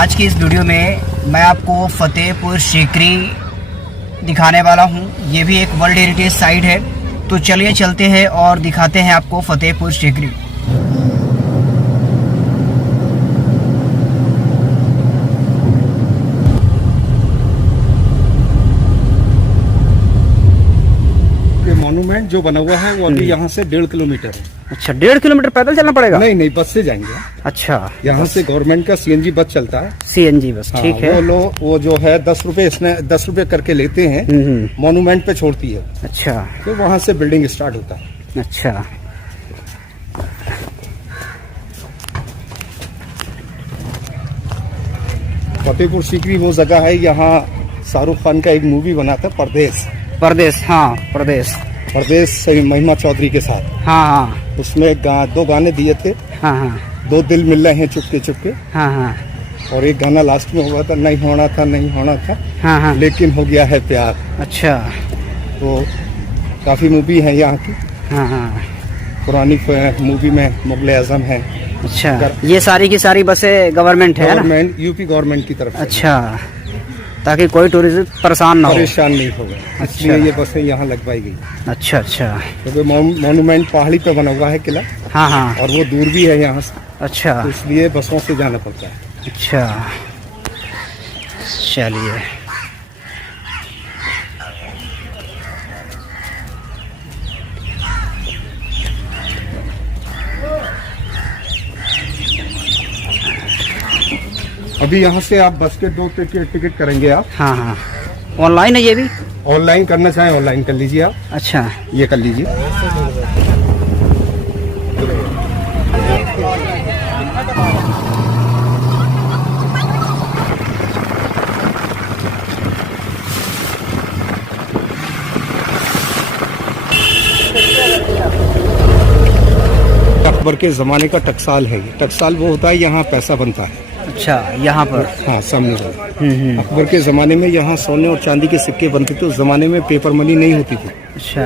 आज की इस वीडियो में मैं आपको फतेहपुर सीकरी दिखाने वाला हूं। ये भी एक वर्ल्ड हेरिटेज साइट है, तो चलिए चलते हैं और दिखाते हैं आपको फतेहपुर सीकरी। मॉन्यूमेंट जो बना हुआ है वो अभी यहाँ से 1.5 किलोमीटर है। अच्छा, 1.5 किलोमीटर पैदल चलना पड़ेगा? नहीं, बस से जाएंगे। अच्छा, यहाँ से गवर्नमेंट का सीएनजी बस चलता है। सीएनजी बस, ठीक है। वो जो है 10 रुपए, इसने 10 रुपए करके लेते हैं, मॉन्यूमेंट पे छोड़ती है। अच्छा, तो वहाँ से बिल्डिंग स्टार्ट होता है। अच्छा, फतेहपुर सीकरी वो जगह है, यहाँ शाहरुख खान का एक मूवी बना था, परदेश। हाँ, परदेश सही महिमा चौधरी के साथ। हाँ, उसमें 2 गाने दिए थे। हाँ, 2 दिल मिल रहे हैं चुपके। हाँ, और एक गाना लास्ट में हुआ था, नहीं होना था, हाँ, लेकिन हो गया है प्यार। अच्छा, तो काफी मूवी है यहाँ की। हाँ, पुरानी मूवी में मुगल आजम है। अच्छा, ये सारी की सारी बसें गवर्नमेंट है ना? यूपी गवर्नमेंट की तरफ से। अच्छा, ताकि कोई टूरिस्ट परेशान नहीं होगा, अच्छा। इसलिए ये बसें यहाँ लगवाई गई। अच्छा, क्योंकि मॉन्यूमेंट पहाड़ी पे बना हुआ है किला। हाँ, और वो दूर भी है यहाँ से। अच्छा, तो इसलिए बसों से जाना पड़ता है। अच्छा, चलिए। अभी यहाँ से आप बस के 2 टिकट करेंगे आप। हाँ, ऑनलाइन है ये भी? ऑनलाइन करना चाहें ऑनलाइन कर लीजिए आप। अच्छा, ये कर लीजिए। अकबर के जमाने का टकसाल है ये। टकसाल वो होता है, यहाँ पैसा बनता है। अच्छा, यहाँ पर? हाँ, सामने वाला। अकबर के जमाने में यहाँ सोने और चांदी के सिक्के बनते थे। उस जमाने में पेपर मनी नहीं होती थी। अच्छा,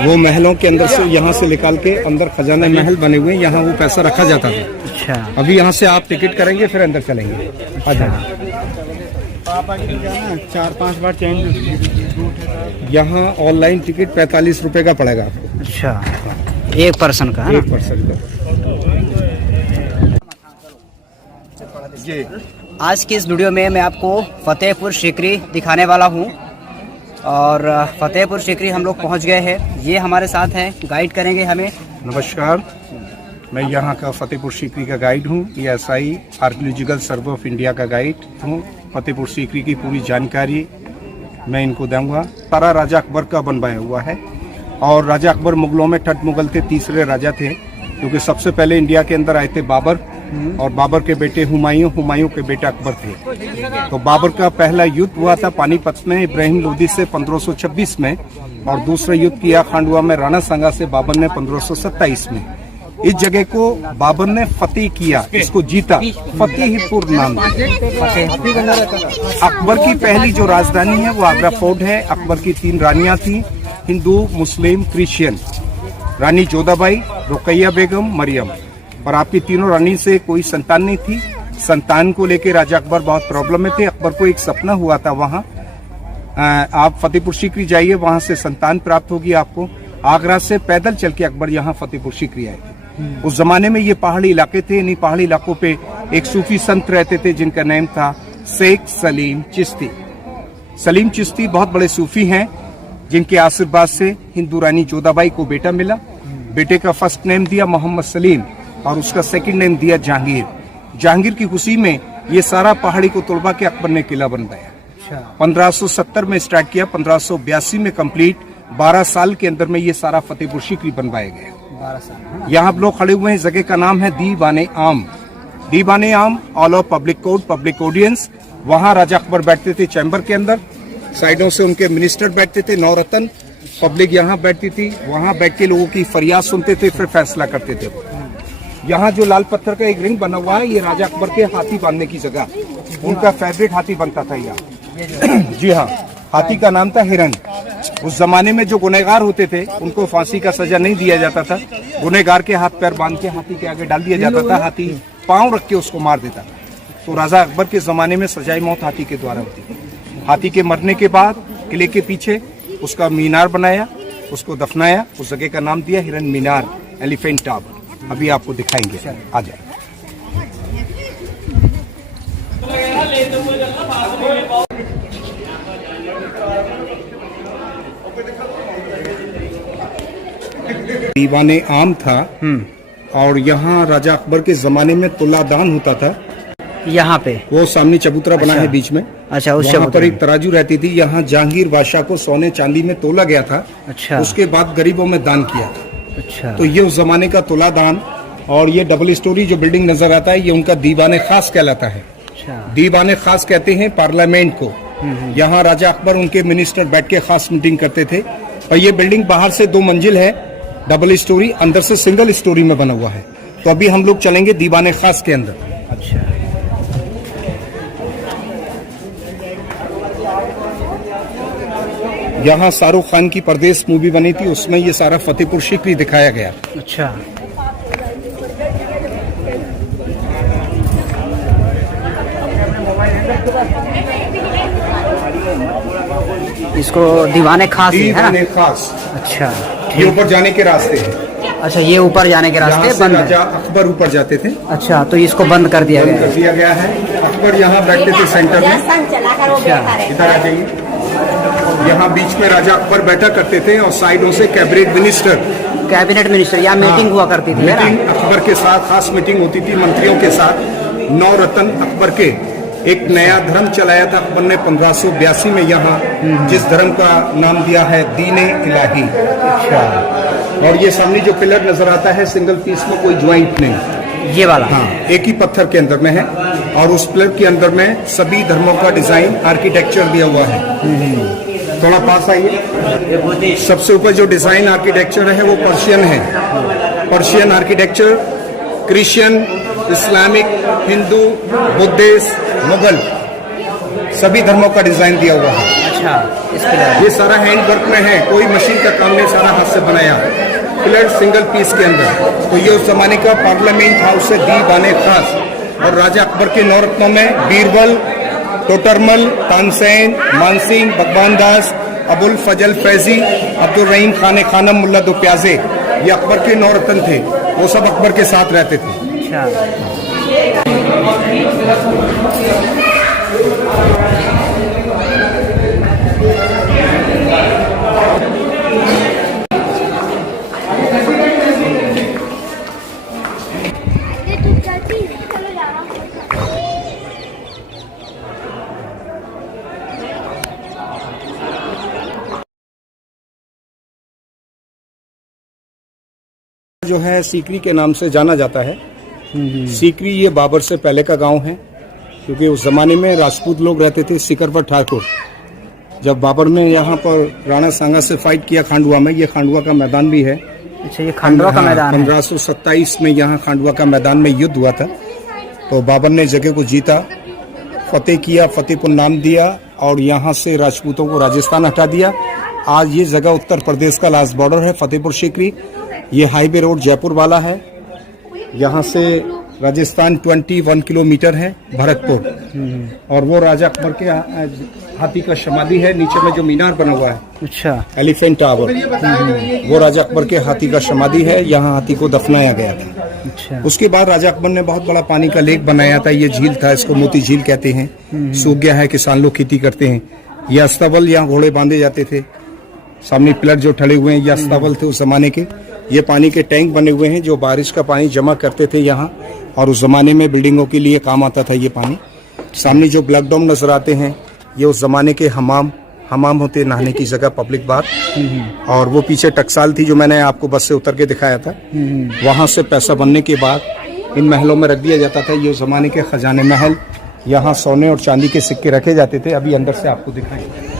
वो महलों के अंदर से यहाँ से निकाल के अंदर खजाना महल बने हुए, यहाँ वो पैसा रखा जाता था। अच्छा, अभी यहाँ से आप टिकट करेंगे, फिर अंदर चलेंगे। अच्छा, 4-5 बार चेंज। यहाँ ऑनलाइन टिकट 45 रुपए का पड़ेगा आपको। अच्छा, एक पर्सन का? एक पर्सन का। आज की इस वीडियो में मैं आपको फतेहपुर सीकरी दिखाने वाला हूं। और फतेहपुर सीकरी हम लोग पहुंच गए हैं। ये हमारे साथ हैं, गाइड करेंगे हमें। नमस्कार, मैं यहाँ का फतेहपुर सीकरी का गाइड हूँ। ESI archaeological survey of India का गाइड हूँ। फतेहपुर सीकरी की पूरी जानकारी मैं इनको दूंगा। सारा राजा अकबर का बनवाया हुआ है। और राजा अकबर मुगलों में ठट मुगल थे, तीसरे राजा थे, क्योंकि सबसे पहले इंडिया के अंदर आए थे बाबर, और बाबर के बेटे हुमायूं के बेटे अकबर थे। तो बाबर का पहला युद्ध हुआ था पानीपत में इब्राहिम लोदी से 1526 में, और दूसरा युद्ध किया खांडवा में राणा सांगा से बाबर ने 1527 में। इस जगह को बाबर ने फतेह किया, इसको जीता, फतेहपुर नाम। अकबर की पहली जो राजधानी है वो आगरा फोर्ट है। अकबर की 3 रानियां थी, हिंदू, मुस्लिम, क्रिश्चियन। रानी जोधाबाई, रुकैया बेगम, मरियम। और आपकी तीनों रानी से कोई संतान नहीं थी। संतान को लेके राजा अकबर बहुत प्रॉब्लम में थे। अकबर को एक सपना हुआ था, वहाँ आप फतेहपुर सीकरी जाइए, वहाँ से संतान प्राप्त होगी आपको। आगरा से पैदल चल के अकबर यहाँ फतेहपुर सीकरी आए थे। उस जमाने में ये पहाड़ी इलाके थे। इन्हीं पहाड़ी इलाकों पे एक सूफी संत रहते थे जिनका नाम था शेख सलीम चिश्ती। सलीम चिश्ती बहुत बड़े सूफी हैं, जिनके आशीर्वाद से हिंदू रानी जोधाबाई को बेटा मिला। बेटे का फर्स्ट नेम दिया मोहम्मद सलीम, और उसका सेकंड नेम दिया जहांगीर। जहांगीर की खुशी में ये सारा पहाड़ी को तोड़वा के अकबर ने किला बनवाया। 1570 में स्टार्ट किया, 1582 में कंप्लीट। 12 साल के अंदर में ये सारा फतेहपुर सीकरी बनवाया गया। 12 साल। यहाँ आप लोग खड़े हुए हैं, जगह का नाम है दीवाने आम। दीवाने आम all of public court, public audience. वहाँ राजा अकबर बैठते थे चैम्बर के अंदर, साइडों से उनके मिनिस्टर बैठते थे, नौरतन। पब्लिक यहाँ बैठती थी, वहाँ बैठ के लोगों की फरियाद सुनते थे, फिर फैसला करते थे। यहाँ जो लाल पत्थर का एक रिंग बना हुआ है, ये राजा अकबर के हाथी बांधने की जगह, उनका फेवरेट हाथी बनता था यहाँ। जी हाँ, हाथी का नाम था हिरन। उस जमाने में जो गुनहगार होते थे उनको फांसी का सजा नहीं दिया जाता था। गुनहगार के हाथ पैर बांध के हाथी के आगे डाल दिया जाता था, हाथी पांव रख के उसको मार देता था। तो राजा अकबर के जमाने में सजाई मौत हाथी के द्वारा होती थी। हाथी के मरने के बाद किले के पीछे उसका मीनार बनाया, उसको दफनाया, उस जगह का नाम दिया हिरन मीनार, एलिफेंट टावर। अभी आपको दिखाएंगे, आ जाए। दीवाने आम था और यहाँ राजा अकबर के जमाने में तुलादान होता था। यहाँ पे वो सामने चबूतरा बना है बीच में। अच्छा, उस वहाँ पर एक तराजू रहती थी। यहाँ जहांगीर बादशाह को सोने चांदी में तोला गया था। अच्छा, उसके बाद गरीबों में दान किया। अच्छा, तो ये उस जमाने का तुलादान। और ये डबल स्टोरी जो बिल्डिंग नजर आता है, ये उनका दीवाने खास कहलाता है। अच्छा, दीवाने खास कहते हैं पार्लियामेंट को। यहाँ राजा अकबर उनके मिनिस्टर बैठ के खास मीटिंग करते थे। और ये बिल्डिंग बाहर से 2 मंजिल है, डबल स्टोरी, अंदर से सिंगल स्टोरी में बना हुआ है। तो अभी हम लोग चलेंगे दीवाने खास के अंदर। अच्छा, यहाँ शाहरुख खान की परदेश मूवी बनी थी, उसमें ये सारा फतेहपुर सीकरी दिखाया गया। अच्छा, इसको दीवाने खास है ना? दीवाने खास। अच्छा, ये ऊपर जाने के रास्ते हैं। अच्छा, ये ऊपर जाने के यहाँ रास्ते से बंद राजा है। अकबर ऊपर जाते थे। अच्छा, तो इसको बंद कर दिया गया कर है। दिया गया है। अकबर यहाँ बैठते थे सेंटर में। इधर आ जाइए। यहाँ बीच में राजा अकबर बैठा करते थे और साइडों से कैबिनेट मिनिस्टर यहाँ मीटिंग हुआ करती थी। मीटिंग अकबर के साथ खास मीटिंग होती थी मंत्रियों के साथ। 9 रत्न अकबर के। एक नया धर्म चलाया था अकबर ने 1582 में यहाँ, जिस धर्म का नाम दिया है दीन इलाही। अच्छा, और ये सामने जो पिलर नजर आता है, सिंगल पीस में कोई ज्वाइंट नहीं, ये वाला। हाँ, एक ही पत्थर के अंदर में है। और उस पिलर के अंदर में सभी धर्मों का डिजाइन आर्किटेक्चर दिया हुआ है। थोड़ा पास आइए। सबसे ऊपर जो डिजाइन आर्किटेक्चर है वो पर्शियन है। Persian architecture Christian, Islamic, Hindu, Buddhist, Mughal सभी धर्मों का डिजाइन दिया हुआ है। अच्छा, इस पिलर ये सारा हैंड वर्क में है, कोई मशीन का काम नहीं, सारा हाथ से बनाया। पिलर सिंगल पीस के अंदर। तो ये उस जमाने का पार्लियामेंट हाउस है, दीवाने खास। और राजा अकबर के 9 रत्नों में बीरबल, टोटरमल, तानसेन, मानसिंह, भगवान दास, अबुल फजल फैजी, अब्दुल रहीम खान खानम, मुल्ला दो प्याजे, ये अकबर के 9 रत्न थे। वो सब अकबर के साथ रहते थे। अच्छा, जो है सीकरी के नाम से जाना जाता है। सीकरी ये बाबर से पहले का गांव है, क्योंकि उस जमाने में राजपूत लोग रहते थे। सिकरवर ठाकुर जब बाबर ने यहाँ पर राणा सांगा से फाइट किया खांडुआ में, ये खांडुआ का मैदान भी है। अच्छा, ये खांडवा का मैदान है। 1527 में यहाँ खांडुआ का मैदान में युद्ध हुआ था। तो बाबर ने जगह को जीता, फतेह किया, फतेहपुर नाम दिया और यहाँ से राजपूतों को राजस्थान हटा दिया। आज ये जगह उत्तर प्रदेश का लास्ट बॉर्डर है, फतेहपुर सीकरी। ये हाईवे रोड जयपुर वाला है। यहाँ से राजस्थान 21 किलोमीटर है, भरतपुर। और वो राजा अकबर के हाथी का समाधि है, नीचे में जो मीनार बना हुआ है। अच्छा, एलिफेंट टावर, वो राजा अकबर के हाथी का समाधि है। यहाँ हाथी को दफनाया गया था। अच्छा, उसके बाद राजा अकबर ने बहुत बड़ा पानी का लेक बनाया था। ये झील था, इसको मोती झील कहते हैं। सूख गया है, किसान लोग खेती करते हैं। ये अस्तबल, यहाँ घोड़े बांधे जाते थे। सामने पिलर जो ठड़े हुए हैं, ये अस्तबल थे उस जमाने के। ये पानी के टैंक बने हुए हैं जो बारिश का पानी जमा करते थे यहाँ, और उस जमाने में बिल्डिंगों के लिए काम आता था ये पानी। सामने जो ब्लैक डोम नजर आते हैं, ये उस जमाने के हमाम होते, नहाने की जगह, पब्लिक बाथ। और वो पीछे टकसाल थी जो मैंने आपको बस से उतर के दिखाया था। वहां से पैसा बनने के बाद इन महलों में रख दिया जाता था। ये उस जमाने के खजाने महल, यहाँ सोने और चांदी के सिक्के रखे जाते थे। अभी अंदर से आपको दिखाएंगे।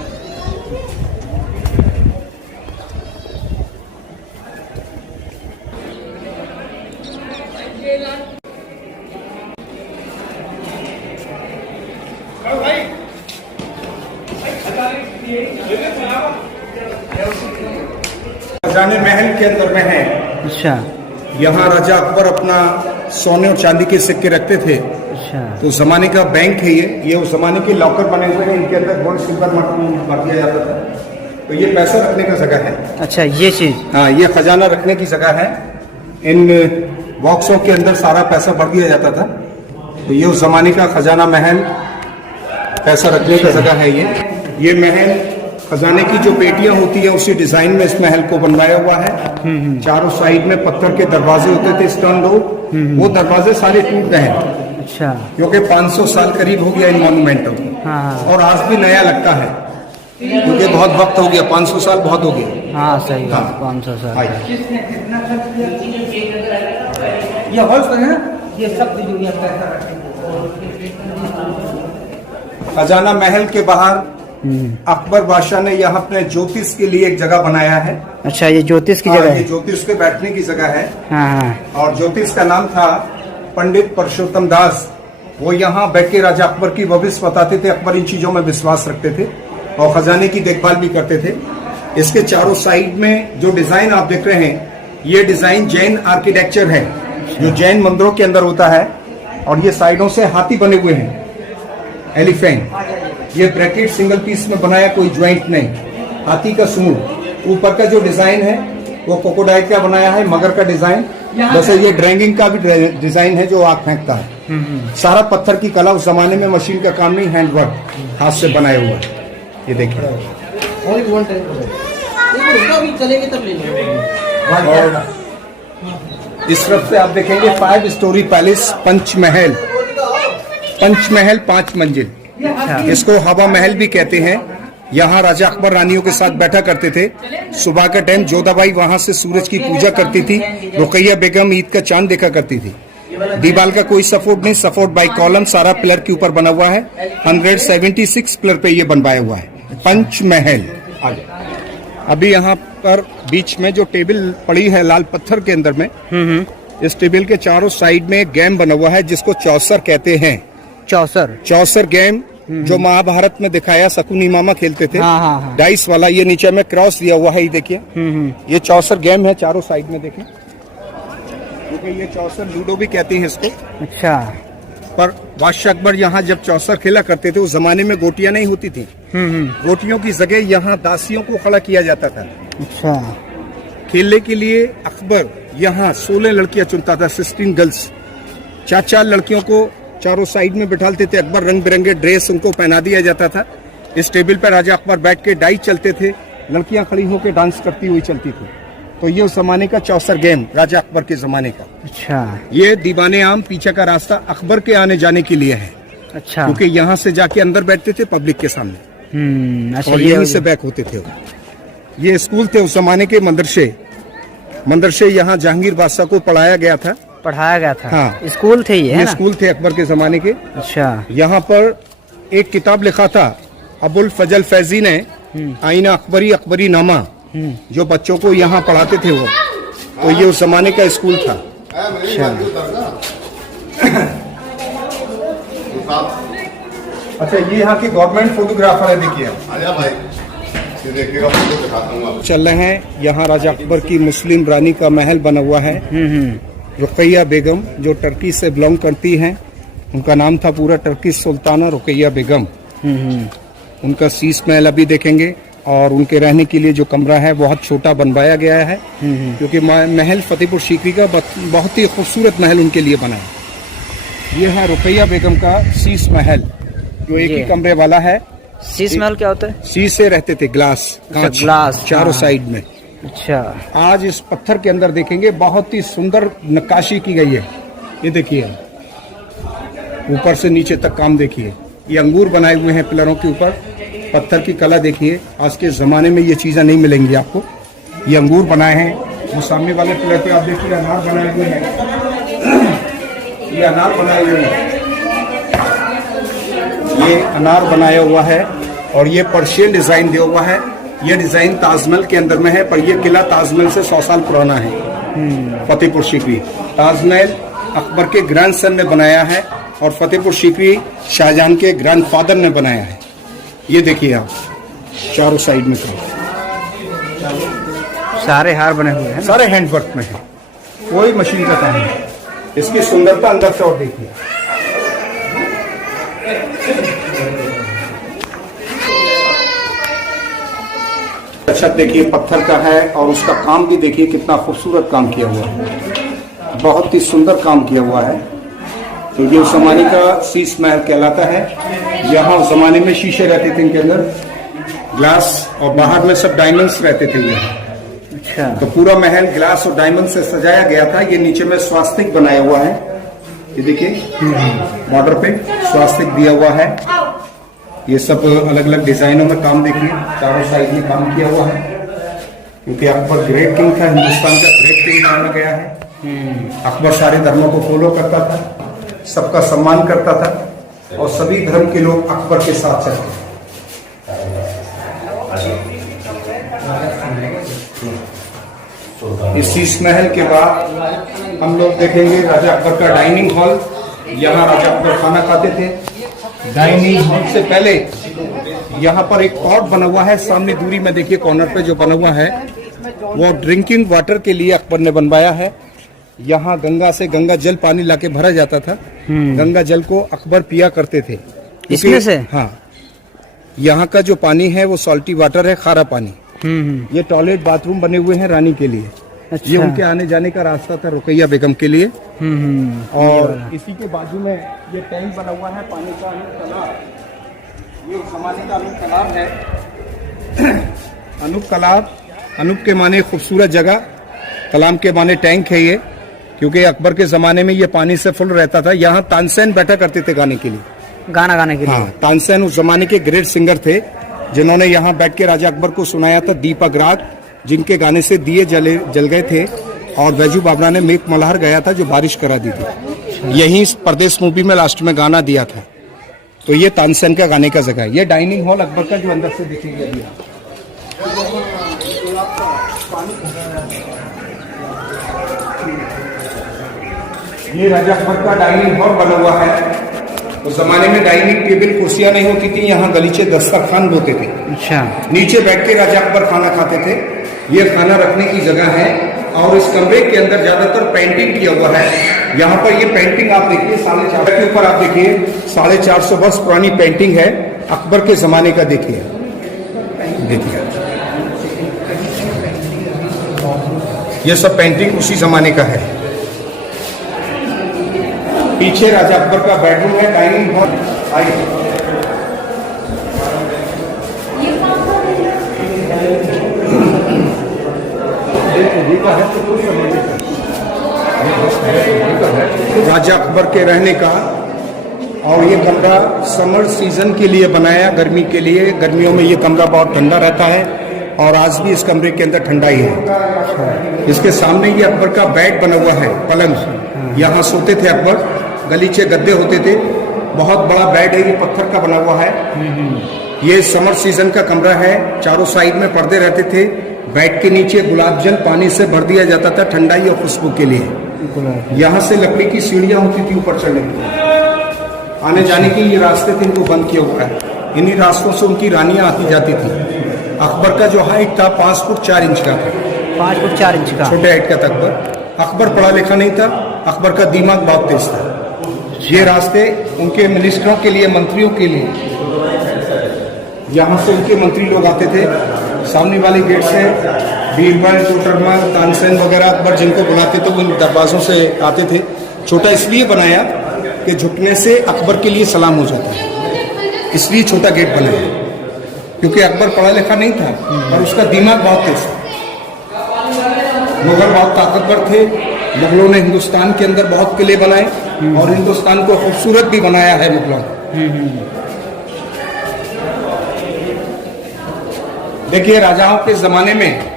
खजाने महल के अंदर में है। अच्छा, यहाँ राजा अकबर अपना सोने और चांदी के सिक्के रखते थे। अच्छा तो जमाने का बैंक है ये उस जमाने के लॉकर बने हुए हैं, इनके अंदर गोल्ड सिल्वर भर दिया जाता था। तो ये पैसा रखने का जगह है। अच्छा ये चीज, हाँ, ये खजाना रखने की जगह है। इन बॉक्सों के अंदर सारा पैसा भर दिया जाता था। तो ये उस जमाने का खजाना महल, पैसा रखने का जगह है ये महल खजाने की जो पेटियां होती है उसी डिजाइन में इस महल को बनवाया हुआ है। चारों साइड में पत्थर के दरवाजे होते थे, स्टोन डोर, वो दरवाजे सारे टूट गए हैं। अच्छा, क्योंकि 500 साल करीब हो गया इन मॉन्यूमेंटों को। हाँ और आज भी नया लगता है, क्योंकि बहुत वक्त हो गया, 500 साल बहुत हो गया। हाँ सही हाँ। 500 साल। ये हॉल्स है ना, ये सब जो ये पैसा रखते खजाना महल के बाहर अकबर बादशाह ने यहाँ अपने ज्योतिष के लिए एक जगह बनाया है। अच्छा ये ज्योतिष की हाँ, जगह ये है। ज्योतिष के बैठने की जगह है। हाँ हाँ। और ज्योतिष का नाम था पंडित परशुत्तम दास। वो यहाँ बैठ के राजा अकबर की भविष्य बताते थे। अकबर इन चीजों में विश्वास रखते थे और खजाने की देखभाल भी करते थे। इसके चारों साइड में जो डिजाइन आप देख रहे हैं, ये डिजाइन जैन आर्किटेक्चर है, जो जैन मंदिरों के अंदर होता है। और ये साइडों से हाथी बने हुए हैं, एलिफेंट। ये ब्रैकेट सिंगल पीस में बनाया, कोई ज्वाइंट नहीं। हाथी का सूंड, ऊपर का जो डिजाइन है वो क्रोकोडाइल का बनाया है, मगर का डिजाइन। जैसे ये ड्रैगिंग का भी डिजाइन है जो आग फेंकता है। सारा पत्थर की कला, उस जमाने में मशीन का काम नहीं, हैंडवर्क, हाथ से बनाया हुआ है। ये देखिए। चलेंगे तब ले लेंगे। और इस तरफ से आप देखेंगे 5 स्टोरी पैलेस, पंचमहल। पंचमहल 5 मंजिल, इसको हवा महल भी कहते हैं। यहाँ राजा अकबर रानियों के साथ बैठा करते थे। सुबह का टाइम जोधाबाई वहां से सूरज की पूजा करती थी। रुकैया बेगम ईद का चांद देखा करती थी। दीवार का कोई सपोर्ट नहीं, सपोर्ट बाय कॉलम, सारा पिलर के ऊपर बना हुआ है। 176 पिलर पे ये बनवाया हुआ है पंचमहल। अभी यहाँ पर बीच में जो टेबल पड़ी है लाल पत्थर के अंदर में, इस टेबल के चारों साइड में गेम बना हुआ है जिसको चौसर कहते हैं। चौसर गेम जो महाभारत में दिखाया, शकुनी मामा खेलते थे। हाँ, हाँ, हाँ। डाइस वाला, ये नीचे में क्रॉस दिया हुआ है, ये देखिए। ये चौसर गेम है, चारों साइड में देखें। क्योंकि ये चौसर लूडो भी कहते हैं इसको। अच्छा, पर बादशाह अकबर यहाँ जब चौसर खेला करते थे, उस जमाने में गोटियां नहीं होती थी। गोटियों की जगह यहाँ दासियों को खड़ा किया जाता था। अच्छा, खेलने के लिए अकबर यहाँ 16 लड़कियां चुनता था, 16 गर्ल्स। 4 लड़कियों को चारों साइड में बिठाते थे। अकबर रंग बिरंगे ड्रेस उनको पहना दिया जाता था। इस टेबल पर राजा अकबर बैठ के डाइस चलते थे, लड़कियां खड़ी होकर डांस करती हुई चलती थी। तो ये उस जमाने का चौसर गेम, राजा अकबर के जमाने का। अच्छा, ये दीवाने आम पीछे का रास्ता अकबर के आने जाने के लिए है। अच्छा, क्योंकि यहाँ से जाके अंदर बैठते थे पब्लिक के सामने, अच्छा। और यहीं से बैक होते थे। ये स्कूल थे उस जमाने के, मदरसे यहाँ जहांगीर बादशाह को पढ़ाया गया था। हाँ, स्कूल थे ये स्कूल थे अकबर के जमाने के। अच्छा, यहाँ पर एक किताब लिखा था अबुल फजल फैजी ने, आईना अकबरी, अकबरी नामा, जो बच्चों को यहाँ पढ़ाते थे वो। तो ये उस जमाने का स्कूल था। अच्छा, ये यहाँ के गवर्नमेंट फोटोग्राफर है, देखिए। चल रहे हैं, यहाँ राजा अकबर की मुस्लिम रानी का महल बना हुआ है। रुकैया बेगम, जो टर्की से बिलोंग करती हैं। उनका नाम था पूरा टर्किश सुल्ताना रुकैया बेगम। उनका शीश महल अभी देखेंगे। और उनके रहने के लिए जो कमरा है बहुत छोटा बनवाया गया है, क्योंकि महल फतेहपुर सीकरी का बहुत ही खूबसूरत महल उनके लिए बना है। ये है रुकैया बेगम का शीश महल, जो एक ही कमरे वाला है। शीश महल क्या होता है? शीश से रहते थे, ग्लास, कांच, ग्लास चारों हाँ। साइड में। अच्छा, आज इस पत्थर के अंदर देखेंगे बहुत ही सुंदर नक्काशी की गई है। ये देखिए, ऊपर से नीचे तक काम देखिए। ये अंगूर बनाए हुए हैं पिलरों के ऊपर, पत्थर की कला देखिए। आज के जमाने में ये चीजें नहीं मिलेंगी आपको। ये अंगूर बनाए हैं। वो सामने वाले पिलर पे आप देखिए अनार बनाए हुए हैं। ये अनार बनाए हुए हैं, ये अनार बनाया हुआ है। और ये पर्शियन डिजाइन दिया हुआ है। ये डिजाइन ताजमहल के अंदर में है, पर ये किला ताजमहल से 100 साल पुराना है। फतेहपुर सीकरी ताजमहल अकबर के ग्रैंडसन ने बनाया है, और फतेहपुर सीकरी शाहजहां के ग्रैंडफादर ने बनाया है। ये देखिए आप, चारों साइड में सारे हार बने हुए हैं, सारे हैंडवर्क में है, कोई मशीन का काम नहीं। इसकी सुंदरता अंदर से और देखिए। छत देखिए पत्थर का है और उसका काम भी देखिए कितना खूबसूरत काम किया हुआ है, बहुत ही सुंदर काम किया हुआ है। तो ये उस जमाने का शीश महल कहलाता है। यहाँ उस जमाने में शीशे रहते थे इनके अंदर, ग्लास, और बाहर में सब डायमंड्स रहते थे यहाँ। अच्छा। तो पूरा महल ग्लास और डायमंड से सजाया गया था। ये नीचे में स्वास्तिक बनाया हुआ है, ये देखिए बॉर्डर पे स्वास्तिक दिया हुआ है। ये सब अलग अलग डिजाइनों में काम देखिए, चारों साइड में काम किया हुआ है, क्योंकि अकबर ग्रेट किंग था, हिंदुस्तान का ग्रेट किंग माना गया है। अकबर सारे धर्मों को फॉलो करता था, सबका सम्मान करता था और सभी धर्म के लोग अकबर के साथ चलते। इस शीश महल के बाद हम लोग देखेंगे राजा अकबर का डाइनिंग हॉल। यहाँ राजा अकबर खाना खाते थे। डाइनिंग हॉल से पहले यहाँ पर एक पॉट बना हुआ है, सामने दूरी में देखिए कॉर्नर पे जो बना हुआ है वो ड्रिंकिंग वाटर के लिए अकबर ने बनवाया है। यहाँ गंगा से गंगा जल पानी लाके भरा जाता था। गंगा जल को अकबर पिया करते थे इसमें से। हाँ, यहाँ का जो पानी है वो सॉल्टी वाटर है, खारा पानी। ये टॉयलेट बाथरूम बने हुए हैं रानी के लिए। अच्छा। ये उनके आने जाने का रास्ता था रुकैया बेगम के लिए। और इसी के बाजू में ये टैंक बना हुआ है पानी का, अनूप तालाब। ये उस जमाने का अनूप तालाब है। अनूप तालाब, अनूप के माने खूबसूरत जगह, कलाम के माने टैंक है ये, क्योंकि अकबर के जमाने में ये पानी से फुल रहता था। यहाँ तानसेन बैठा करते थे गाने के लिए, गाना गाने के लिए। हाँ, तानसेन उस जमाने के ग्रेट सिंगर थे, जिन्होंने यहाँ बैठ के राजा अकबर को सुनाया था दीपक राग, जिनके गाने से दिए जल गए थे। और बैजू बावरा ने मेघ मल्हार गाया था जो बारिश करा दी थी। यही परदेश मूवी में लास्ट में गाना दिया था। तो ये तानसेन का गाने का जगह है। ये डाइनिंग हॉल अकबर का जो अंदर से दिखेगा अभी आप। ये राजा अकबर का डाइनिंग हॉल बना हुआ है। उस जमाने में डाइनिंग टेबल कुर्सियां नहीं होती थी, यहाँ गलीचे दस्तरखान होते थे। अच्छा। नीचे बैठ के राजा अकबर खाना खाते थे। ये खाना रखने की जगह है और इस कमरे के अंदर ज्यादातर पेंटिंग किया हुआ है। यहाँ पर ये पेंटिंग आप देखिए 450 के ऊपर, आप देखिए 450 वर्ष पुरानी पेंटिंग है अकबर के जमाने का। देखिए ये सब पेंटिंग उसी जमाने का है। पीछे राजा अकबर का बेडरूम है, डाइनिंग हॉल। आइए राजा अकबर के रहने का। और ये कमरा समर सीजन के लिए बनाया, गर्मी के लिए। गर्मियों में ये कमरा बहुत ठंडा रहता है और आज भी इस कमरे के अंदर ठंडा ही है। इसके सामने ये अकबर का बेड बना हुआ है, पलंग। यहाँ सोते थे अकबर, गलीचे गद्दे होते थे। बहुत बड़ा बेड है, ये पत्थर का बना हुआ है। ये समर सीजन का कमरा है, चारों साइड में पर्दे रहते थे। बेड के नीचे गुलाब जल पानी से भर दिया जाता था ठंडाई और खुशबू के लिए। यहाँ से लकड़ी की सीढ़ियां होती थी ऊपर चढ़ने की। आने जाने के ये रास्ते थे, इनको बंद किया हुआ है। इन्हीं रास्तों से उनकी रानियां आती जाती थी। अकबर का जो हाइट था 5 फुट 4 इंच का था। 5 फुट 4 इंच का छोटे हाइट का था अकबर। अकबर पढ़ा लिखा नहीं था, अकबर का दिमाग बहुत तेज था। ये रास्ते उनके मिनिस्टरों के लिए, मंत्रियों के लिए, यहाँ से उनके मंत्री लोग आते थे। सामने वाले गेट से बीरबल, टोटरमल, तानसेन वगैरह अकबर जिनको बुलाते थे वो इन दरवाजों से आते थे। छोटा इसलिए बनाया कि झुकने से अकबर के लिए सलाम हो जाता है, इसलिए छोटा गेट बनाया, क्योंकि अकबर पढ़ा लिखा नहीं था और उसका दिमाग बहुत तेज था। मुगल बहुत ताकतवर थे। मुगलों ने हिंदुस्तान के अंदर बहुत किले बनाए और हिंदुस्तान को खूबसूरत भी बनाया है मुगलों ने। देखिए राजाओं के जमाने में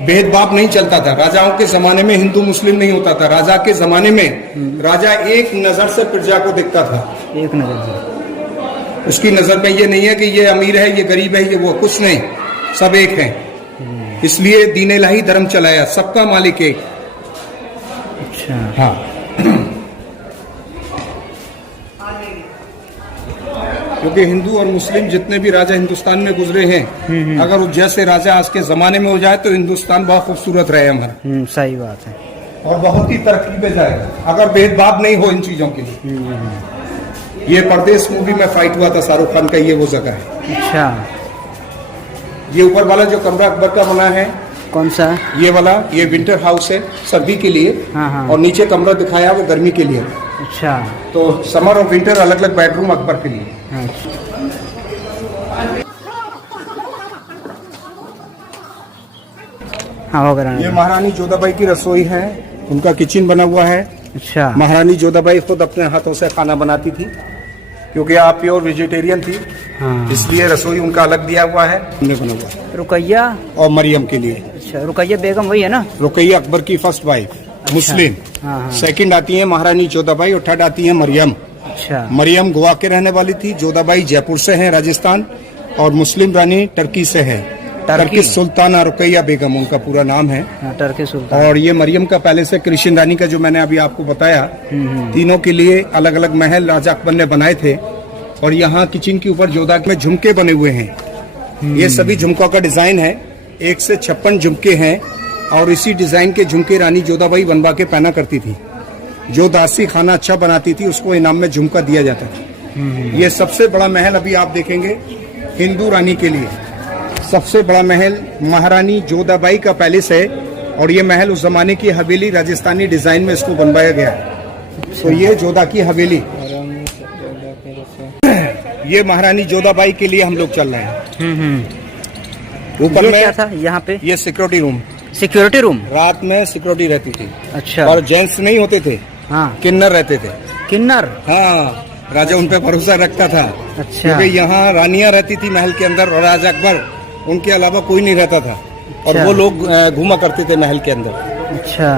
भेदभाव नहीं चलता था। राजाओं के जमाने में हिंदू मुस्लिम नहीं होता था। राजा के जमाने में राजा एक नजर से प्रजा को देखता था, एक नजर से। उसकी नजर में ये नहीं है कि ये अमीर है, ये गरीब है, ये वो, कुछ नहीं, सब एक हैं। इसलिए दीन इलाही धर्म चलाया, सबका मालिक एक। अच्छा। हाँ, क्योंकि हिंदू और मुस्लिम जितने भी राजा हिंदुस्तान में गुजरे हैं, अगर जैसे राजा आज के जमाने में हो जाए तो हिंदुस्तान बहुत खूबसूरत रहे हमारा। सही बात है। और बहुत ही तरक्की पे जाएगा अगर भेदभाव नहीं हो इन चीजों के लिए। ये परदेश मूवी में फाइट हुआ था शाहरुख खान का, ये वो जगह है। अच्छा, ये ऊपर वाला जो कमरा अकबर का बना है, कौन सा? ये वाला, ये विंटर हाउस है सर्दी के लिए। हाँ हाँ। और नीचे कमरा दिखाया वो गर्मी के लिए। अच्छा, तो समर और विंटर अलग अलग बेडरूम अकबर के लिए। हाँ वगैरह। ये महारानी जोधाबाई की रसोई है, उनका किचन बना हुआ है। अच्छा, महारानी जोधाबाई खुद अपने हाथों से खाना बनाती थी, क्योंकि आप प्योर वेजिटेरियन थी, हाँ। इसलिए रसोई उनका अलग दिया हुआ है, हमने बना हुआ है। रुकैया और मरियम के लिए, अच्छा, रुकैया बेगम वही है ना? रुकैया अकबर की फर्स्ट वाइफ, मुस्लिम। हाँ हाँ। सेकंड आती है महारानी जोधाबाई और थर्ड आती है मरियम। अच्छा, मरियम गोवा के रहने वाली थी, जोधाबाई जयपुर से है राजस्थान, और मुस्लिम रानी टर्की से है। टर्की सुल्ताना रुकैया बेगम उनका पूरा नाम है। हाँ, टर्की सुल्तान। और ये मरियम का पैलेस है कृष्ण रानी का, जो मैंने अभी आपको बताया। तीनों के लिए अलग अलग महल राजा अकबर ने बनाए थे। और यहाँ किचन के ऊपर जोधा में झुमके बने हुए हैं। ये सभी झुमकों का डिजाइन है, 1 से 56 झुमके हैं। और इसी डिजाइन के झुमके रानी जोधाबाई बनवा के पहना करती थी। जो दासी खाना अच्छा बनाती थी उसको इनाम में झुमका दिया जाता था। ये सबसे बड़ा महल अभी आप देखेंगे हिंदू रानी के लिए। सबसे बड़ा महल महारानी जोधाबाई का पैलेस है। और ये महल उस जमाने की हवेली राजस्थानी डिजाइन में इसको बनवाया गया है। तो ये जोधा की हवेली, ये महारानी जोधाबाई के लिए हम लोग चल रहे हैं। ऊपर में क्या था यहाँ पे? ये सिक्योरिटी रूम, सिक्योरिटी रूम। रात में सिक्योरिटी रहती थी। अच्छा, और जेंट्स नहीं होते थे, हाँ, किन्नर रहते थे। किन्नर। हाँ, राजा उन पे भरोसा रखता था। अच्छा, क्योंकि यहाँ रानियां रहती थी महल के अंदर, और राजा अकबर, उनके अलावा कोई नहीं रहता था। और अच्छा। वो लोग घूमा करते थे महल के अंदर। अच्छा,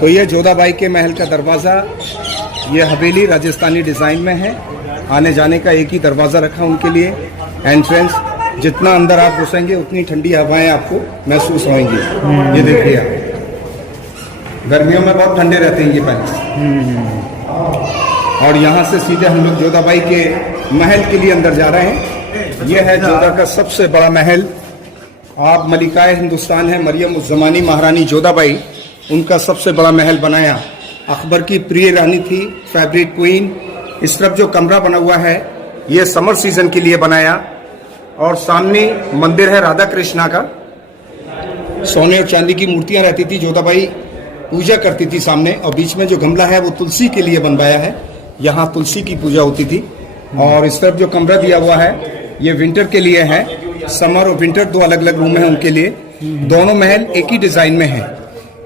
तो ये जोधाबाई के महल का दरवाजा, ये हवेली राजस्थानी डिजाइन में है। आने जाने का एक ही दरवाजा रखा उनके लिए, एंट्रेंस। जितना अंदर आप घुसेंगे उतनी ठंडी हवाएं आपको महसूस होंगी। ये देखिए आप, गर्मियों में बहुत ठंडे रहते हैं ये पैलेस। और यहाँ से सीधे हम लोग जोधाबाई के महल के लिए अंदर जा रहे हैं। यह है जोधा का सबसे बड़ा महल। आप मलिकाए हिंदुस्तान है मरियम उस जमानी महारानी जोधाबाई, उनका सबसे बड़ा महल बनाया। अकबर की प्रिय रानी थी, फेवरेट क्वीन। इस तरफ जो कमरा बना हुआ है ये समर सीजन के लिए बनाया। और सामने मंदिर है राधा कृष्णा का, सोने और चांदी की मूर्तियां रहती थी, जोधाबाई पूजा करती थी सामने। और बीच में जो गमला है वो तुलसी के लिए बनवाया है, यहाँ तुलसी की पूजा होती थी। और इस तरफ जो कमरा दिया हुआ है ये विंटर के लिए है। समर और विंटर दो अलग अलग रूम है उनके लिए। दोनों महल एक ही डिजाइन में है,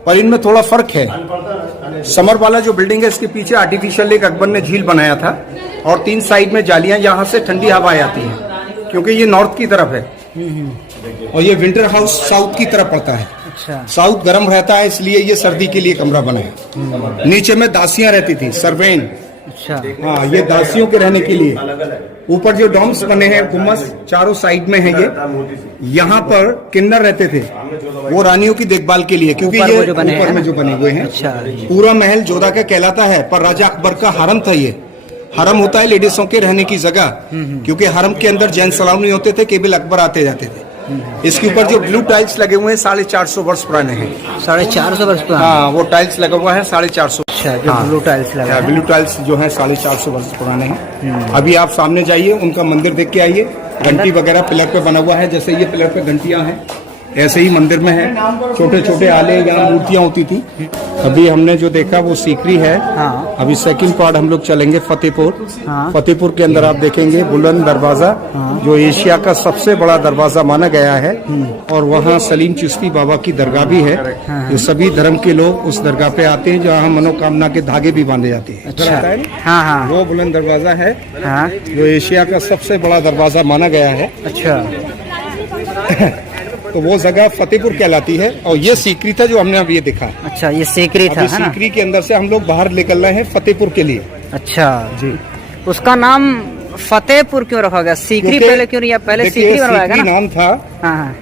पर इनमें थोड़ा फर्क है। समर वाला जो बिल्डिंग है इसके पीछे आर्टिफिशियल एक अकबर ने झील बनाया था, और 3 साइड में जालियां, यहाँ से ठंडी हवाएं आती है, क्योंकि ये नॉर्थ की तरफ है। और ये विंटर हाउस साउथ की तरफ पड़ता है। अच्छा, साउथ गर्म रहता है, इसलिए ये सर्दी के लिए कमरा बनाया। नीचे में दासियां रहती थी, सर्वेंट। अच्छा, हाँ, ये दासियों के रहने के लिए। ऊपर जो डोम्स बने हैं, गुम्बद चारों साइड में है, ये यहाँ पर किन्नर रहते थे, वो रानियों की देखभाल के लिए, क्योंकि ये ऊपर में जो बने हुए हैं। अच्छा, पूरा महल जोधा का कहलाता है, पर राजा अकबर का हरम था। ये हरम होता है लेडीजों के रहने की जगह, क्योंकि हरम के अंदर जेंट्स अलाउ नहीं होते थे, केवल अकबर आते जाते थे। इसके ऊपर जो ब्लू टाइल्स लगे हुए हैं 450 वर्ष पुराने हैं। 450 वर्ष पुराना? हाँ, वो टाइल्स लगा हुआ है 450। अच्छा, जो ब्लू टाइल्स लगा है। ब्लू टाइल्स जो है 450 वर्ष पुराने हैं। अभी आप सामने जाइए, उनका मंदिर देख के आइए। घंटी वगैरह पिलर पे बना हुआ है, जैसे ये पिलर पे घंटियां हैं, ऐसे ही मंदिर में है। छोटे छोटे आले, यहाँ मूर्तियां होती थी। अभी हमने जो देखा वो सीकरी है। हाँ। अभी सेकंड पार्ट हम लोग चलेंगे फतेहपुर। हाँ। फतेहपुर के अंदर आप देखेंगे बुलंद दरवाजा, जो एशिया का सबसे बड़ा दरवाजा माना गया है। और वहाँ सलीम चिश्ती बाबा की दरगाह भी है। जो सभी धर्म के लोग उस दरगाह पे आते हैं, जहाँ मनोकामना के धागे भी बांधे जाते हैं। अच्छा, हाँ हाँ, वो बुलंद दरवाजा है, हाँ, जो एशिया का सबसे बड़ा दरवाजा माना गया है। अच्छा। तो वो जगह फतेहपुर कहलाती है। और ये सीकरी था जो हमने अब ये देखा। अच्छा, ये सीकरी था, है ना? सीकरी के अंदर से हम लोग बाहर निकल रहे हैं फतेहपुर के लिए। अच्छा जी। उसका नाम फतेहपुर क्यों रखा गया? सीकरी पहले क्यों नहीं? पहले सीकरी बनवाया गया ना? नाम था। हाँ हाँ,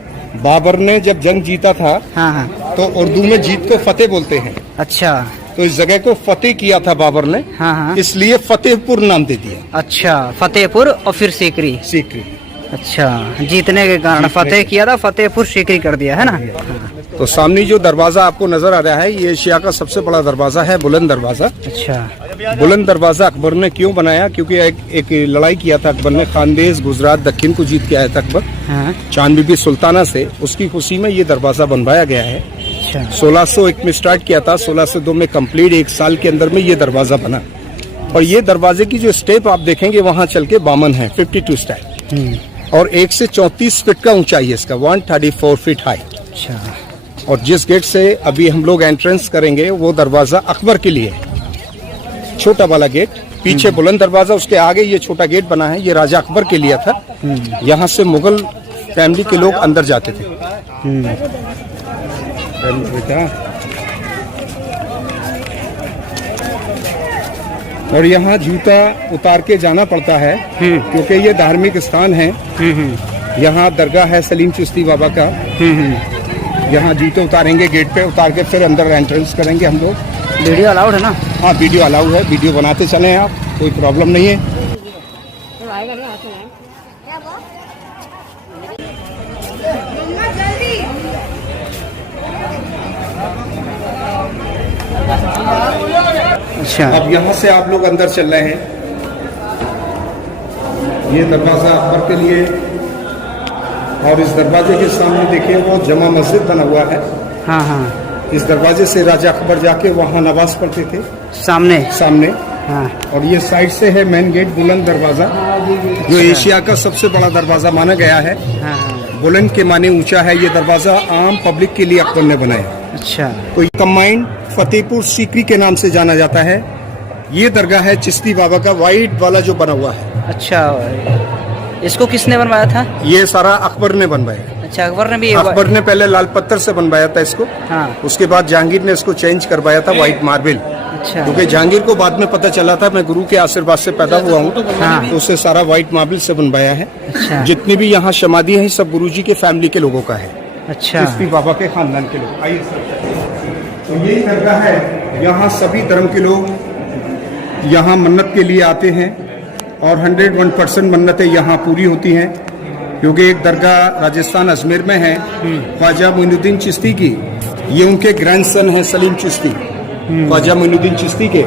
बाबर ने जब जंग जीता था, हाँ हाँ, तो उर्दू में जीत को फतेह बोलते हैं। अच्छा, तो इस जगह को फतेह किया था बाबर ने, हाँ हाँ, इसलिए फतेहपुर नाम दे दिया। अच्छा, फतेहपुर और फिर सीकरी। सीकरी। अच्छा, जीतने के कारण फतेह किया था, फतेहपुर सीकरी कर दिया, है ना? हाँ। तो सामने जो दरवाजा आपको नजर आ रहा है ये एशिया का सबसे बड़ा दरवाजा है, बुलंद दरवाजा। अच्छा। बुलंद दरवाजा अकबर ने क्यों बनाया? क्योंकि एक लड़ाई किया था अकबर ने, खानदेश गुजरात दक्षिण को जीत के आया था अकबर, हाँ। चांद बीबी सुल्ताना से। उसकी खुशी में ये दरवाजा बनवाया गया है। अच्छा। 1601 में स्टार्ट किया था, 1602 में कंप्लीट, 1 साल के अंदर में ये दरवाजा बना। और ये दरवाजे की जो स्टेप आप देखेंगे वहां चल के 52 है, 52 स्टेप, और 1 से 34 फीट का ऊंचाई है इसका, 134 फीट हाई। अच्छा। और जिस गेट से अभी हम लोग एंट्रेंस करेंगे वो दरवाजा अकबर के लिए है, छोटा वाला गेट। पीछे बुलंद दरवाजा, उसके आगे ये छोटा गेट बना है, ये राजा अकबर के लिए था। यहाँ से मुगल फैमिली के लोग अंदर जाते थे। बेटा, और यहाँ जूता उतार के जाना पड़ता है क्योंकि ये धार्मिक स्थान है। यहाँ दरगाह है सलीम चिश्ती बाबा का। यहाँ जूते उतारेंगे गेट पे, उतार के फिर अंदर एंट्रेंस करेंगे हम लोग। वीडियो अलाउड है ना? हाँ, वीडियो अलाउ है, वीडियो बनाते चले आप, कोई प्रॉब्लम नहीं है। अच्छा। अब यहाँ से आप लोग अंदर चल रहे हैं। ये दरवाजा अकबर के लिए, और इस दरवाजे के सामने देखिए वो जमा मस्जिद बना हुआ है। हाँ हाँ। इस दरवाजे से राजा अकबर जाके वहाँ नमाज पढ़ते थे, सामने। हाँ। और ये साइड से है मेन गेट, बुलंद दरवाजा, जो एशिया का सबसे बड़ा दरवाजा माना गया है। हाँ। बुलंद के माने ऊंचा है। ये दरवाजा आम पब्लिक के लिए अकबर ने बनाया। अच्छा। तो ये कंबाइंड फतेहपुर सीकरी के नाम से जाना जाता है। ये दरगाह है चिश्ती बाबा का, वाइट वाला जो बना हुआ है। अच्छा, इसको किसने बनवाया था? ये सारा अकबर ने बनवाया। अच्छा, अकबर ने भी? अकबर ने पहले लाल पत्थर से बनवाया था इसको। हाँ। उसके बाद जहांगीर ने इसको चेंज करवाया था व्हाइट मार्बल। अच्छा। क्योंकि जहांगीर को बाद में पता चला था मैं गुरु के आशीर्वाद से पैदा हुआ हूँ, हाँ। तो उसे सारा व्हाइट मार्बल से बनवाया है। अच्छा। जितनी भी यहाँ समाधि है सब गुरुजी के फैमिली के लोगों का है। अच्छा। चिश्ती बाबा के खानदान के लोग। आइए सर, तो यही दरगाह है। यहाँ सभी धर्म के लोग यहाँ मन्नत के लिए आते हैं और 101% मन्नतें यहाँ पूरी होती हैं। क्योंकि एक दरगाह राजस्थान अजमेर में है ख्वाजा मोइनुद्दीन चिश्ती की, ये उनके ग्रैंडसन है सलीम चिश्ती, ख्वाजा मोइनुद्दीन चिश्ती के।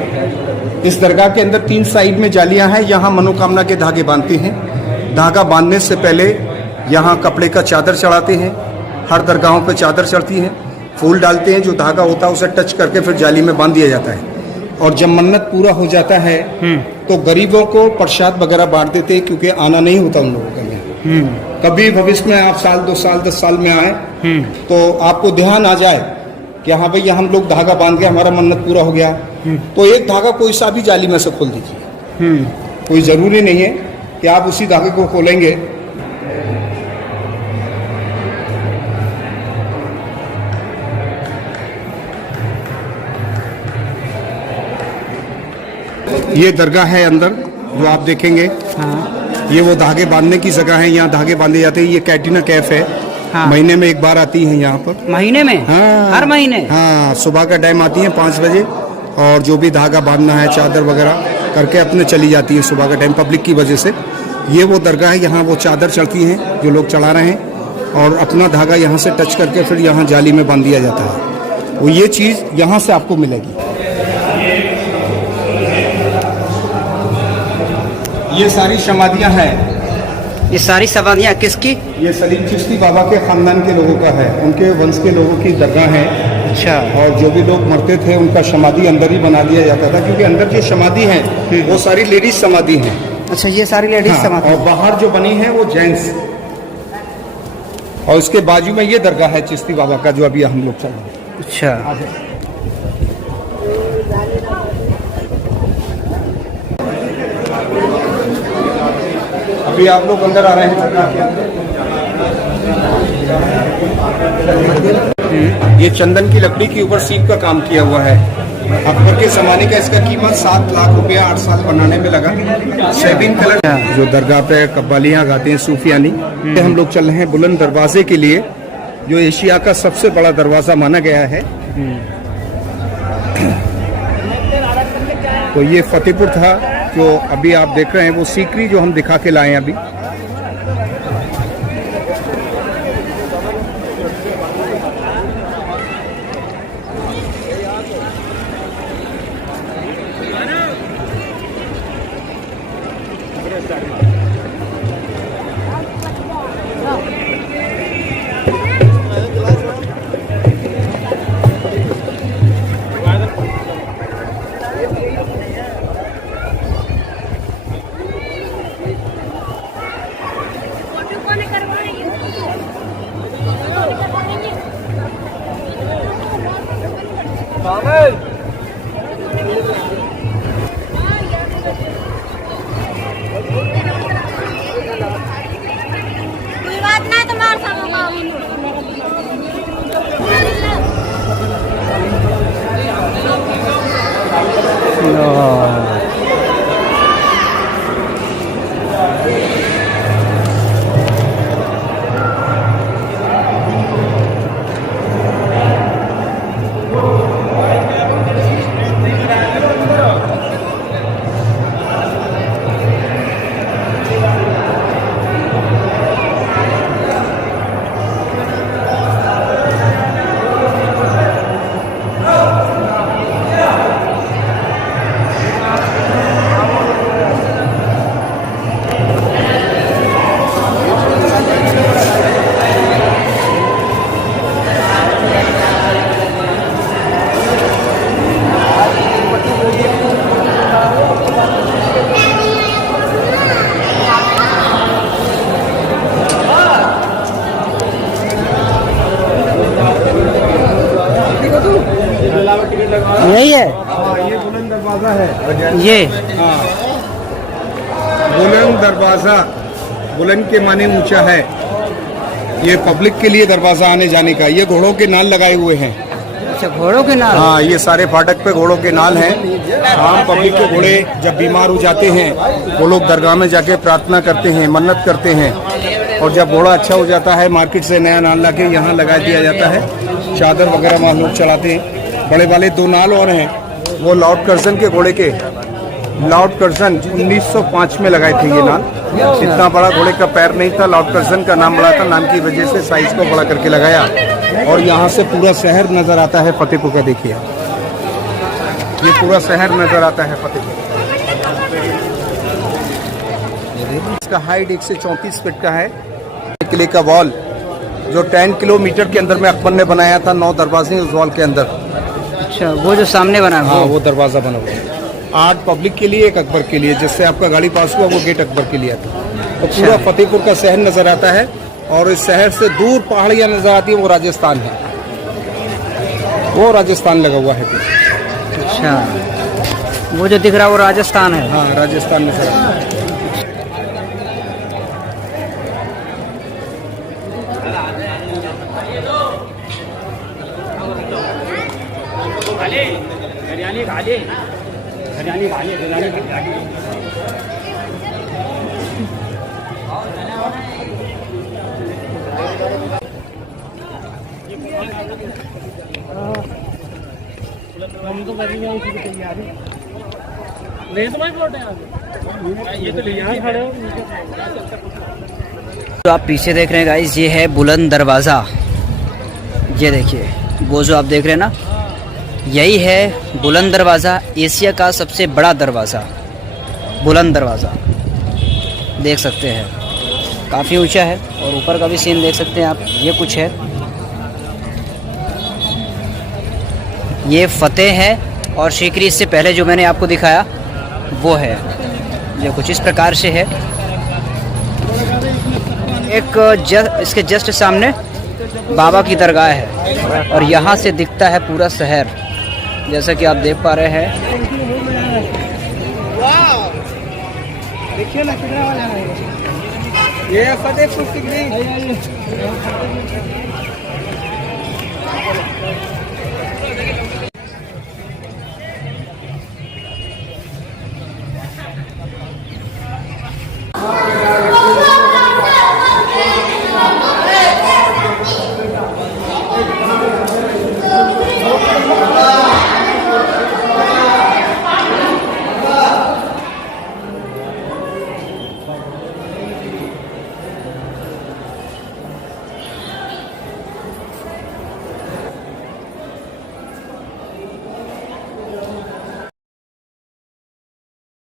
इस दरगाह के अंदर 3 साइड में जालियां हैं, यहाँ मनोकामना के धागे बांधते हैं। धागा बांधने से पहले यहाँ कपड़े का चादर चढ़ाते हैं। हर दरगाहों पे चादर चढ़ती है, फूल डालते हैं, जो धागा होता है उसे टच करके फिर जाली में बांध दिया जाता है। और जब मन्नत पूरा हो जाता है तो गरीबों को प्रसाद वगैरह बांट देते हैं, क्योंकि आना नहीं होता उन लोगों के लिए। कभी भविष्य में आप साल 2 साल 10 साल में आए तो आपको ध्यान आ जाए कि हाँ भैया हम लोग धागा बांध के हमारा मन्नत पूरा हो गया, तो एक धागा कोई सा भी जाली में से खोल दीजिए। कोई जरूरी नहीं है कि आप उसी धागे को खोलेंगे। ये दरगाह है अंदर जो आप देखेंगे। हाँ। ये वो धागे बांधने की जगह है, यहाँ धागे बांधे जाते हैं। ये कैटरीना कैफ है। हाँ। महीने में 1 बार आती है यहाँ पर। महीने में? हाँ। हर महीने? हाँ, सुबह का टाइम आती है 5 बजे, और जो भी धागा बांधना है चादर वगैरह करके अपने चली जाती है सुबह का टाइम पब्लिक की वजह से। ये वो दरगाह है, यहाँ वो चादर चढ़ती हैं जो लोग चढ़ा रहे हैं, और अपना धागा यहाँ से टच करके फिर यहाँ जाली में बांध दिया जाता है। वो ये चीज़ यहाँ से आपको मिलेगी। ये सारी समाधियाँ हैं। ये सारी समाधियाँ किसकी? ये सलीम चिश्ती बाबा के खानदान के लोगों का है, उनके वंश के लोगों की दरगाह है। अच्छा। और जो भी लोग मरते थे उनका समाधि अंदर ही बना दिया जाता था, क्योंकि अंदर जो समाधि है वो सारी लेडीज समाधि है। अच्छा, ये सारी लेडीज समाधि। और बाहर जो बनी है वो जेंट्स। और इसके बाजू में ये दरगाह है चिश्ती बाबा का, जो अभी हम लोग चल रहे हैं। अच्छा। अभी आप लोग अंदर आ रहे हैं दरगाह के अंदर। ये चंदन की लकड़ी के ऊपर सीप का काम किया हुआ है। अकबर के जमाने का इसका कीमत 7 लाख रुपया 8 साल बनाने में लगा। 7 कलर जो दरगाह पे कव्वालियाँ गाते हैं सूफियानी। हम लोग चल रहे हैं बुलंद दरवाजे के लिए, जो एशिया का सबसे बड़ा दरवाजा माना गया है। तो ये फतेहपुर था जो अभी आप देख रहे हैं, वो सीकरी जो हम दिखा के लाए हैं अभी। ये हाँ, बुलंद दरवाजा, बुलंद के माने ऊंचा है। ये पब्लिक के लिए दरवाजा आने जाने का। ये घोड़ों के नाल लगाए हुए हैं। अच्छा, घोड़ों के नाल। हाँ, ये सारे फाटक पे घोड़ों के नाल हैं। आम पब्लिक के घोड़े जब बीमार हो जाते हैं वो लोग दरगाह में जाके प्रार्थना करते हैं, मन्नत करते हैं, और जब घोड़ा अच्छा हो जाता है मार्केट से नया नाल लाके यहाँ लगा दिया जाता है। चादर वगैरह वहाँ लोग चढ़ाते हैं। बड़े वाले 2 नाल और हैं, वो लॉर्ड कर्जन के घोड़े के, लॉर्ड कर्जन 1905 में लगाए थे ये नाल। इतना बड़ा घोड़े का पैर नहीं था, लॉर्ड कर्जन का नाम बड़ा था, नाम की वजह से साइज को बड़ा करके लगाया। और यहाँ से पूरा शहर नजर आता है फतेहपुर का। देखिए, ये पूरा शहर नजर आता है फतेहपुर। इसका हाइट 134 फीट का है। किले का वॉल जो 10 किलोमीटर के अंदर में अकबर ने बनाया था, 9 दरवाजे उस वॉल के अंदर। अच्छा, वो जो सामने बना है हाँ, वो दरवाजा बना हुआ है। 8 पब्लिक के लिए, 1 अकबर के लिए। जिससे आपका गाड़ी पास हुआ वो गेट अकबर के लिए था। तो पूरा फतेहपुर का शहर नजर आता है, और इस शहर से दूर पहाड़ियां नजर आती है, वो राजस्थान है। वो राजस्थान लगा हुआ है पीछे। अच्छा, वो जो दिख रहा है वो राजस्थान है। हाँ, राजस्थान नजर आता है। जो आप पीछे देख रहे हैं गाइस, ये है बुलंद दरवाज़ा। ये देखिए, वो जो आप देख रहे हैं ना, यही है बुलंद दरवाज़ा, एशिया का सबसे बड़ा दरवाज़ा। बुलंद दरवाज़ा देख सकते हैं, काफ़ी ऊंचा है। और ऊपर का भी सीन देख सकते हैं आप। ये कुछ है, ये फतेह है, और शिकरी इससे पहले जो मैंने आपको दिखाया वो है। ये कुछ इस प्रकार से है। इसके जस्ट सामने बाबा की दरगाह है, और यहाँ से दिखता है पूरा शहर, जैसा कि आप देख पा रहे हैं। देखिए ना कितना वाला है ये फतेहपुर सिकरी।